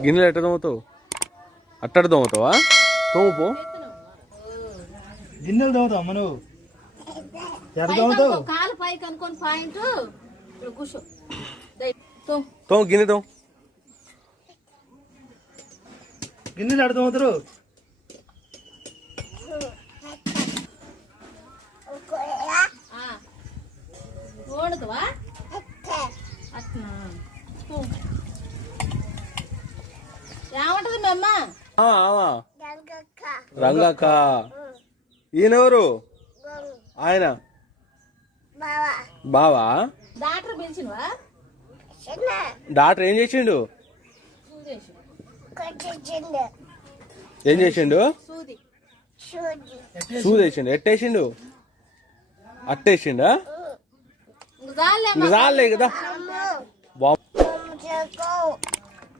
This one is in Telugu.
గిన్నెలు ఎట్ట తోముతావు? అట్టడు తోముతావా? తోముపో. గిన్నెలు తోముతావు అమ్మ నువ్వు? ఎట్ట తోముతావు? కాలు పైకి అనుకోని పాయింట్ కూర్చో. తోము గిన్నె తోము. గిన్నెలు ఎట్ట తోముతారు? ఓడుతావా? ఏమంటది మీ అమ్మ? రంగక్క. ఈయనెవరు? ఆయన బావా? డాక్టర్ పిలిచినవా? డాక్టర్ ఏం చేసిండు? ఏం చేసిండు? సూది వేసిండు. ఎట్టేసిండు? అట్టేసిండా? చాలే కదా.